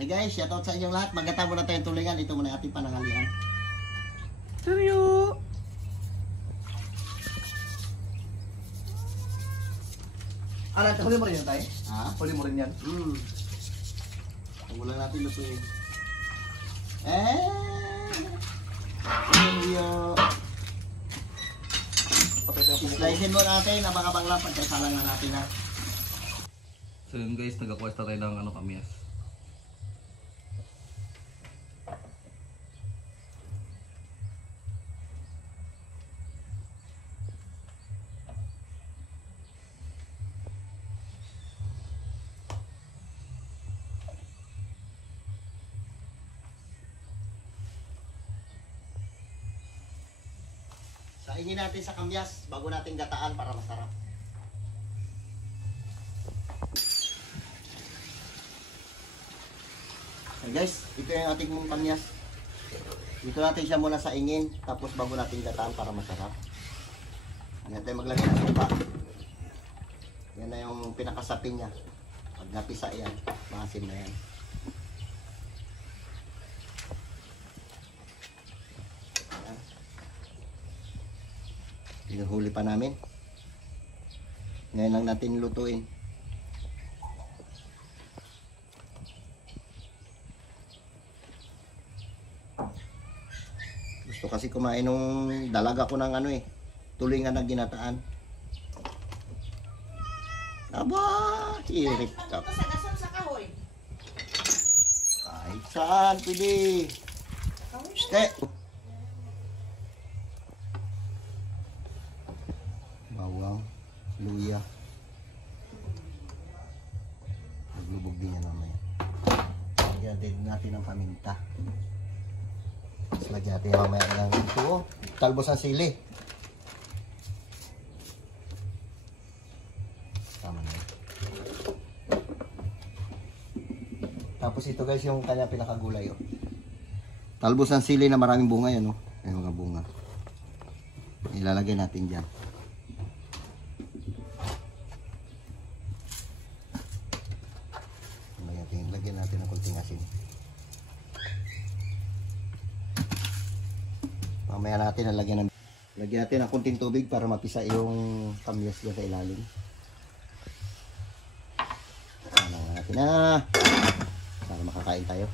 Okay guys, shoutout sa inyong lahat. Magkata muna tayong tulingan. Ito muna ating panangalian. Seryo? Huli mo rin yan tayo? Ha? Huli mo rin yan? Wala natin lutuin. Slicein mo natin. Abang-abang lang. Pagkasalang na natin ha. So yun guys, nag-aquesta tayo ng kamyas. Saingin natin sa kamyas bago natin gataan para masarap. Okay guys, ito yung ating mong kamyas. Dito natin siya muna saingin, tapos bago natin gataan para masarap. Yan tayo maglagay ng suka. Yan na yung pinakasapin niya. Pag napisa yan, maasim na yan. Pinuhuli pa namin. Ngayon lang natin lutuin. Gusto kasi kumain nung dalaga ko ng tulingan na ginataan. Aba, hirit ka. Kahit saan, pwede. Ste. Bawang, luya. Naglubog din yan naman. Lagyan din natin ang paminta. Tapos lagyan natin mamaya ng ito. Talbos ng sili. Tama na. Tapos ito guys yung kanya pinakagulay. Oh. Talbos ng sili na maraming bunga yan. Oh. Ay mga bunga. Ilalagay natin dyan. Lagyan natin ng kunting asin. Mamaya natin lagyan natin ng kunting tubig para mapisa yung kamyas dyan sa ilalim. Alam natin na para makakain tayo.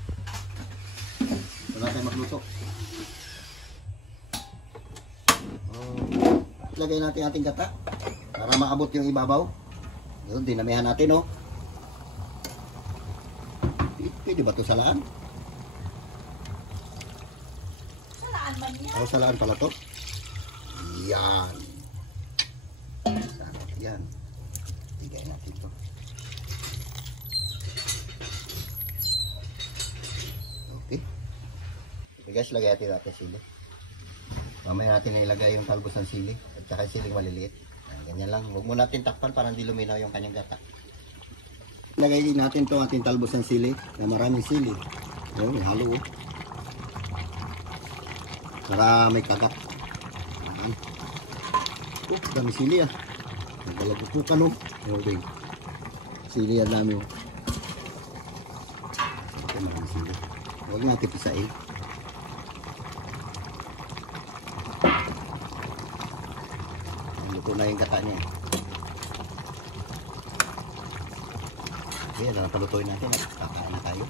Ito natin magluto. Lagay natin ating gata para maabot yung ibabaw. Yun, dinamihan natin oh. Pwede ba ito salaan? Salaan ba niya? O, salaan pala ito. Yan. Yan. Tigay natin ito. Okay. Okay guys, lagay natin sili. Mamaya natin ilagay yung talbos ng sili at saka siling maliliit. Ganyan lang. Huwag mo natin takpan para hindi luminaw yung kanyang gata. Lagay din natin to ating talbos ng sili na maraming sili. Ayun, halo. Para may kagat. Ayan. Oh, dami sili ah. Nagalagutukan oh. Okay. Sili yan dami oh. Okay, maraming sili. Huwag natin pisain. Luto na yung gata niya. Okay, palutuin natin at kakain na tayo.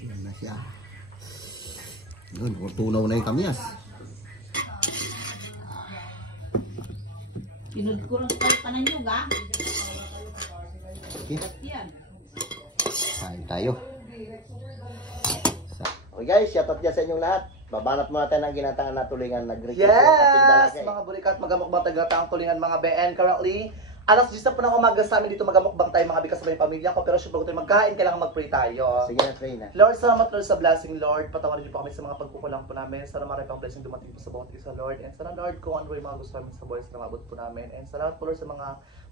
Yan na siya. Yun, tunaw na yung kamyas. Pinod ko lang kayo pa ng yuga. Okay, Yan. kain tayo. Okay guys, shoutout dyan sa inyong lahat. Babanat mo natin ang ginataan na tulingan. Nag-request yung ating Yes! dalaga. Mga burikat, magamukbang tagatang tulingan mga BN. Currently, alas 10 po ng umaga sa amin dito magamukbang tayo mga bikas sa may pamilya ko. Pero bago tayo magkain, kailangan mag-pray tayo. Sige na, try na. Lord, salamat Lord sa blessing, Lord. Patawarin niyo po kami sa mga pagkukulang po namin. Sana marami pang blessing dumating po sa bawat isa, Lord. And sana, Lord, kung ano yung mga gusto namin sa buhay, sana mabot po namin. And salamat po, Lord, sa mga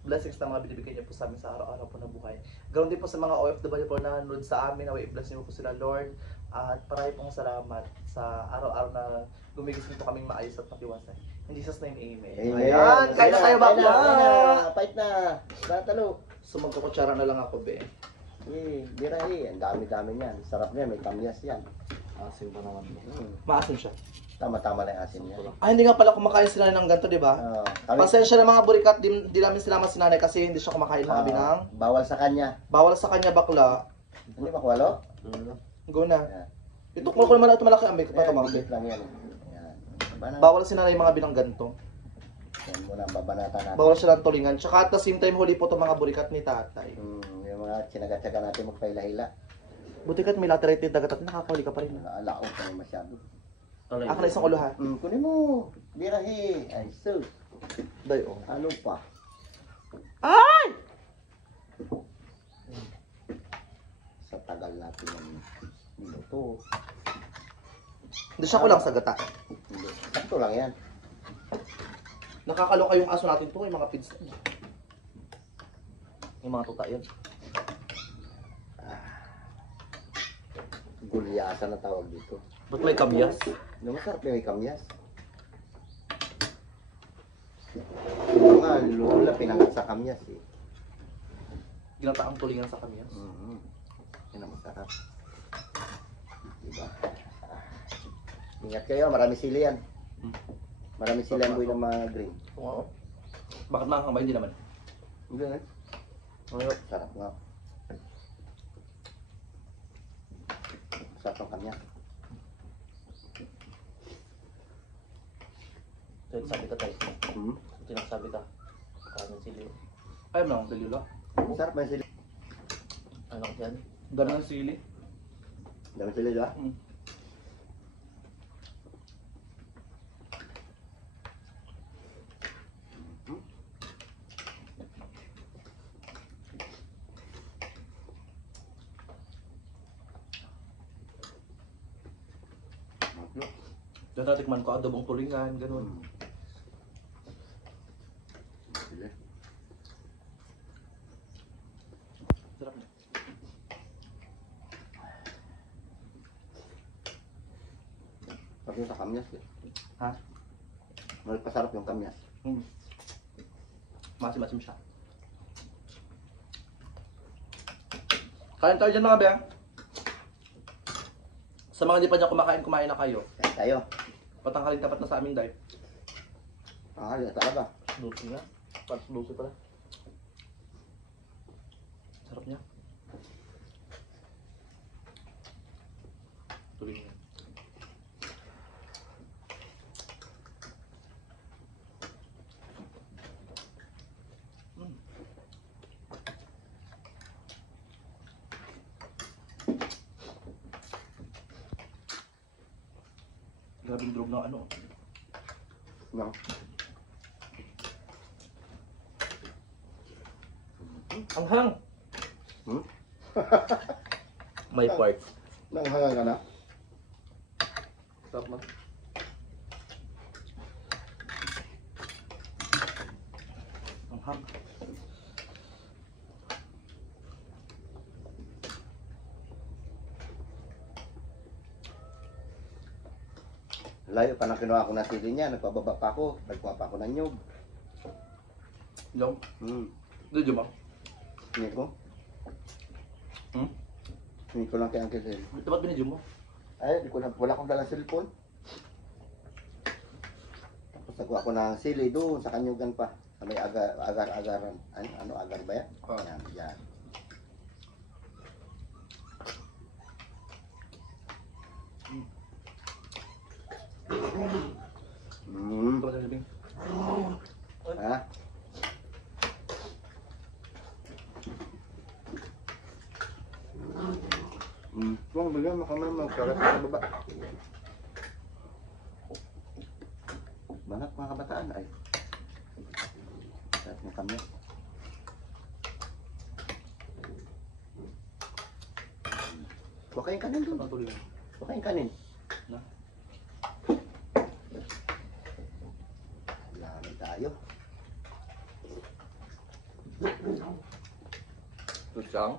blessings na mga binibigay niyo po sa amin sa araw-araw po na buhay. Ganoon din po sa mga OFW po na nanonood sa amin, naway i-bless niyo po sila, Lord. At parami pong salamat sa araw-araw na gumigising po kaming maayos at matiwasay. In Jesus' name, amen. Ayan, kain na tayo bakla! Fight na! Batalo! So magkukutsara na lang ako, be. Bira ang dami-dami niyan. Sarap niyan, may kamyas yan. Asin pa naman. Maasim siya. Tama-tama na yung asim niya. Hindi nga pala kumakain sila ng ganito, di ba? Pasensya na mga burikat, di namin sinama si nanay kasi hindi siya kumakain mga binang. Bawal sa kanya. Bawal sa kanya bakla. Hindi ba kuwalo? Go na. Itukmol ko naman ito malaki ang bake pa Mabit lang yan. Bawal si nanay mga binang ganito. Yan muna ang babanata natin. Bawal sila ng tulingan. Tsaka at the same time, huli po itong mga burikat ni tatay. Yung mga sinagatsaga natin magpaila-hila. Butikat may laterite dagat at nakakahuli ka pa rin. Alaok na masyado. Ako na isang ulo ha. Kunin mo. Birahe. Ay, so. Day, oh. Ano pa? Ay! Sa tagal natin ng minuto. Hindi siya kulang sa gata. Hindi. Sakto lang yan. Nakakaloka yung aso natin to, yung mga pids. Yung mga tuta yun. Gulyasan na tawag dito. Ba't may kamyas? Masarap yung may kamyas. Yung mga lula pinangat sa kamyas eh. Ginataang tulingan sa kamyas. Yan ang masarap. Diba? Ingat kayo, marami sili yan. Marami sili ang buhay ng mga green. Oo. Bakit mga kamay? Hindi naman. Hindi nga. Sarap nga. Sarap ang kamyas. So, sabi ka tayo. Tinagsabi ka. Kanin sili. Ay, mga sili lang. Sarap ba yung sili? Ano ko yan? Dami ng sili. Dami sili ba? Diyan natikman ko adobong tulingan, ganun. Sili. Sarap na. Sarap yung sa kamyas eh. Ha? Pasarap yung kamyas. Masim-masim siya. Kain tayo dyan mga be. Sa mga hindi pa dyan kumakain, kumain na kayo. Kaya tayo. Patanghalin tapat na sa amin dahil. Panghali na talaga. Dulce nga. Dulce pala. Sarap niya. Tuloy niya. Grabing drog ng ano. No. Ang hang! May part. Nanghangan ka na? Sarap man. Ang hang. Layo pa nang kinuha ko na sili niya. Nagpababa pa ako. Nagkuha pa ako ng nyug. Yung? Dito mo? Hindi ko. Hindi ko lang kay Uncle Del. Ito ba't binidyo mo? Ay, di ko na, wala akong dalang cellphone. Tapos nagkuha ko ng sili doon sa kanyugan pa. May agar-agaran. Ano agar ba yan? Yan, yan. Ito ba sasabihin? Ha? Kung bigyan mo kami magkarat sa baba. Banat mga kabataan ay. Sarap mo kami. Huwag kayong kanin doon. Ang tuloy. Huwag kayong kanin. Na? Lami tayo. Tutsang?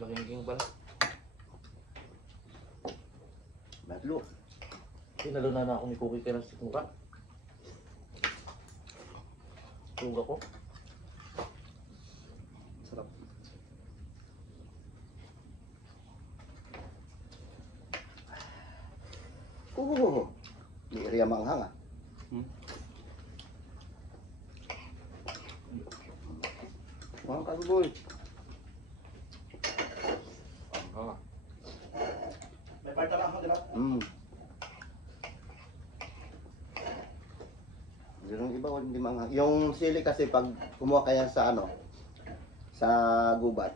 Langing pala. Matlo. Tinalo na ako ni Cookie kaya sa mukha. Tuga ko. Sarap. Di area manghang ah. Mga kaluboy. May part na lang ako, di ba? Yung iba hindi manghang. Yung sili kasi pag kumuha ka yan sa ano, sa gubat,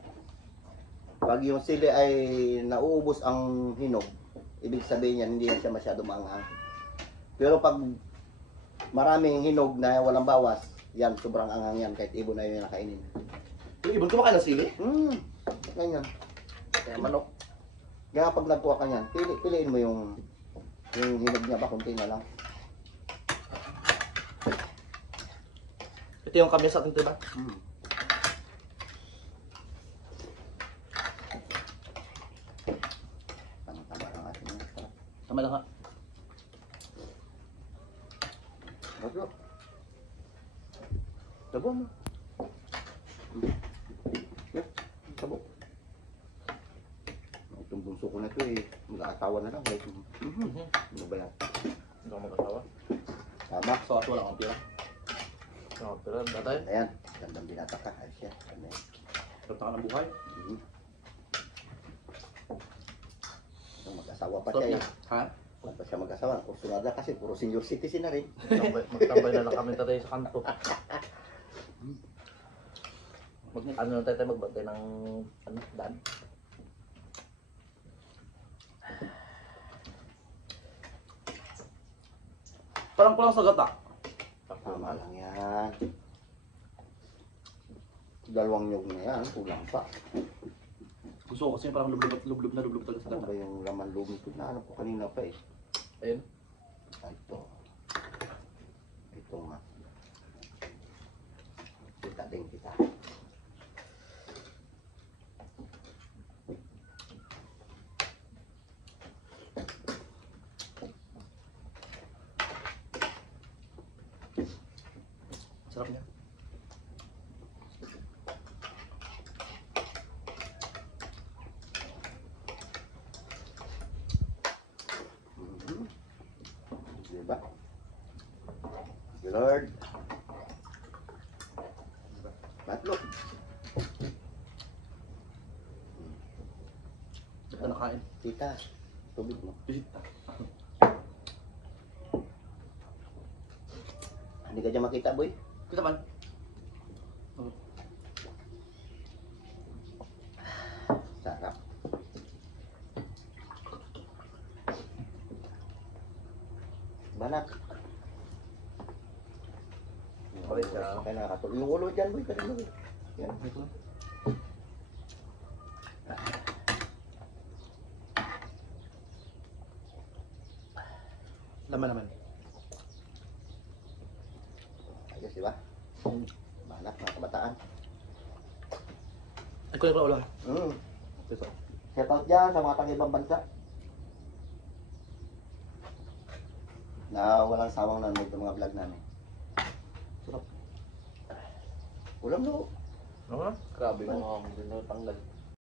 pag yung sili ay nauubos ang hinog, ibig sabihin yan, hindi yan siya masyado manghang. Pero pag maraming hinog na walang bawas, yan, sobrang anghang yan, kahit ibon na yun yung nakainin. Yung ibon kumakain ng sili? Ganyan. Kaya manok. Kaya pag nagkuha ka niyan, piliin mo yung hinog niya ba, kunti na lang. Ito yung kami sa atin, diba? Tama-tama lang atin. Tama lang ha. Bago. Tabo mo. Yan, tabo. Itong bunso ko na ito eh, mag-aatawa na lang. Ano ba yan? Hindi ako mag-asawa. Tama. So, at wala akong pira. So, pira, datay. Ayan, gandang binata ka. Ayos yan. Ano yan? Tapos ka ng buhay. Mag-asawa pa Stop siya na. eh. Ha? Wala pa siya mag-asawa. Kursunada kasi puro senior citizen na rin. Magtambay na lang kami tatay sa kanto. Ano lang tayo magbantay ng ano, daan. Parang kulang sa gata. Tama lang yan. Dalawang nyog na yan, kulang pa. Gusto ko kasi parang lublub talaga sa Ano gata. ba yung laman loob nito? Naano ko kanina pa eh. Ayun. Ito. Ito nga. Kita din kita. Sarap niya. Diba? Lord. Tatlo. Ito nakain. Tita. Tubig mo. Bisita. Hindi ka dyan makita, boy. Kita man. Sarap. Banak. Okay, siya. Kaya nakakatulog. Yung ulo dyan, boy. Kanina, boy. Yan. Ito. Laman. Ayos, di ba? Banak, mga kabataan. Ay, kunin ko na ulo ha. Ito. Shout out dyan sa mga tang-ibang bansa. Na walang sawang nanonood ng mga vlog namin. Sarap. Ulam no. Ano? Grabe mo nga. Hindi na tanggal.